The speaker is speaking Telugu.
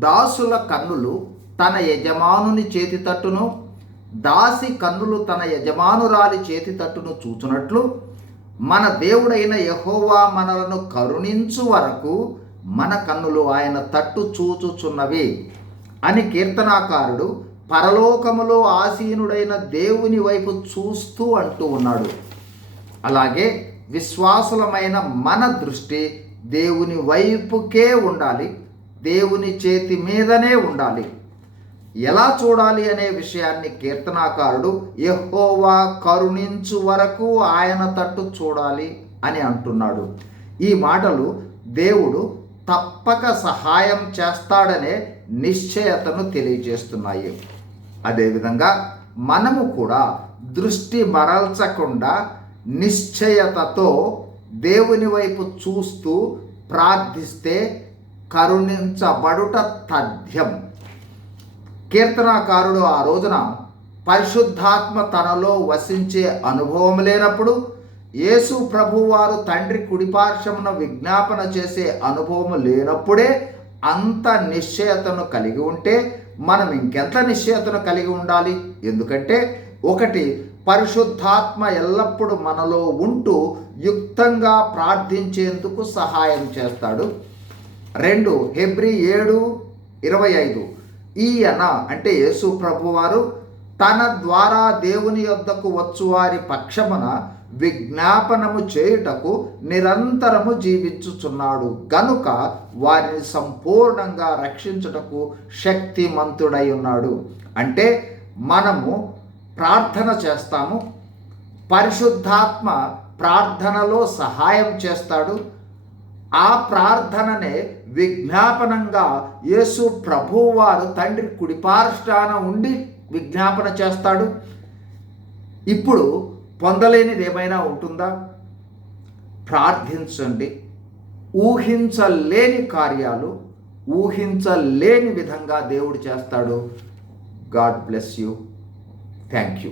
దాసుల కన్నులు తన యజమానుని చేతి తట్టును దాసి కన్నులు తన యజమానురాలి చేతి తట్టును చూచునట్లు మన దేవుడైన యహోవా మనలను కరుణించు వరకు మన కన్నులు ఆయన తట్టు చూచుచున్నవి అని కీర్తనాకారుడు పరలోకములో ఆసీనుడైన దేవుని వైపు చూస్తూ అంటూ ఉన్నాడు. అలాగే విశ్వాసులమైన మన దృష్టి దేవుని వైపుకే ఉండాలి. దేవుని చేతి మీదనే ఉండాలి. ఎలా చూడాలి అనే విషయాన్ని కీర్తనాకారుడు ఎహోవా కరుణించు వరకు ఆయన తట్టు చూడాలి అని అంటున్నాడు. ఈ మాటలు దేవుడు తప్పక సహాయం చేస్తాడనే నిశ్చయతను తెలియజేస్తున్నాయి. అదేవిధంగా మనము కూడా దృష్టి మరల్చకుండా నిశ్చయతతో దేవుని వైపు చూస్తూ ప్రార్థిస్తే కరుణించబడుట తథ్యం. కీర్తనాకారుడు ఆ రోజున పరిశుద్ధాత్మ తనలో వసించే అనుభవం లేనప్పుడు యేసు ప్రభువారు తండ్రి కుడిపార్శ్వమున విజ్ఞాపన చేసే అనుభవం లేనప్పుడే అంత నిశ్చయతను కలిగి ఉంటే మనం ఇంకెంత నిశ్చయతను కలిగి ఉండాలి? ఎందుకంటే ఒకటి పరిశుద్ధాత్మ ఎల్లప్పుడూ మనలో ఉంటూ యుక్తంగా ప్రార్థించేందుకు సహాయం చేస్తాడు. రెండు హెబ్రి ఏడు ఇరవై ఐదు. ఈయన అంటే యేసు ప్రభువారు తన ద్వారా దేవుని యొద్దకు వచ్చు వారి పక్షమున విజ్ఞాపనము చేయుటకు నిరంతరము జీవించుచున్నాడు. గనుక వారిని సంపూర్ణంగా రక్షించుటకు శక్తిమంతుడై ఉన్నాడు. అంటే మనము ప్రార్థన చేస్తాము పరిశుద్ధాత్మ ప్రార్థనలో సహాయం చేస్తాడు ఆ ప్రార్థననే విజ్ఞాపనంగా యేసు ప్రభువారు తండ్రి కుడిపార్ష్టాన ఉండి విజ్ఞాపన చేస్తాడు. ఇప్పుడు పొందలేనిది ఏమైనా ఉంటుందా? ప్రార్థించండి. ఊహించలేని కార్యాలు ఊహించలేని విధంగా దేవుడు చేస్తాడు. God bless you. Thank you.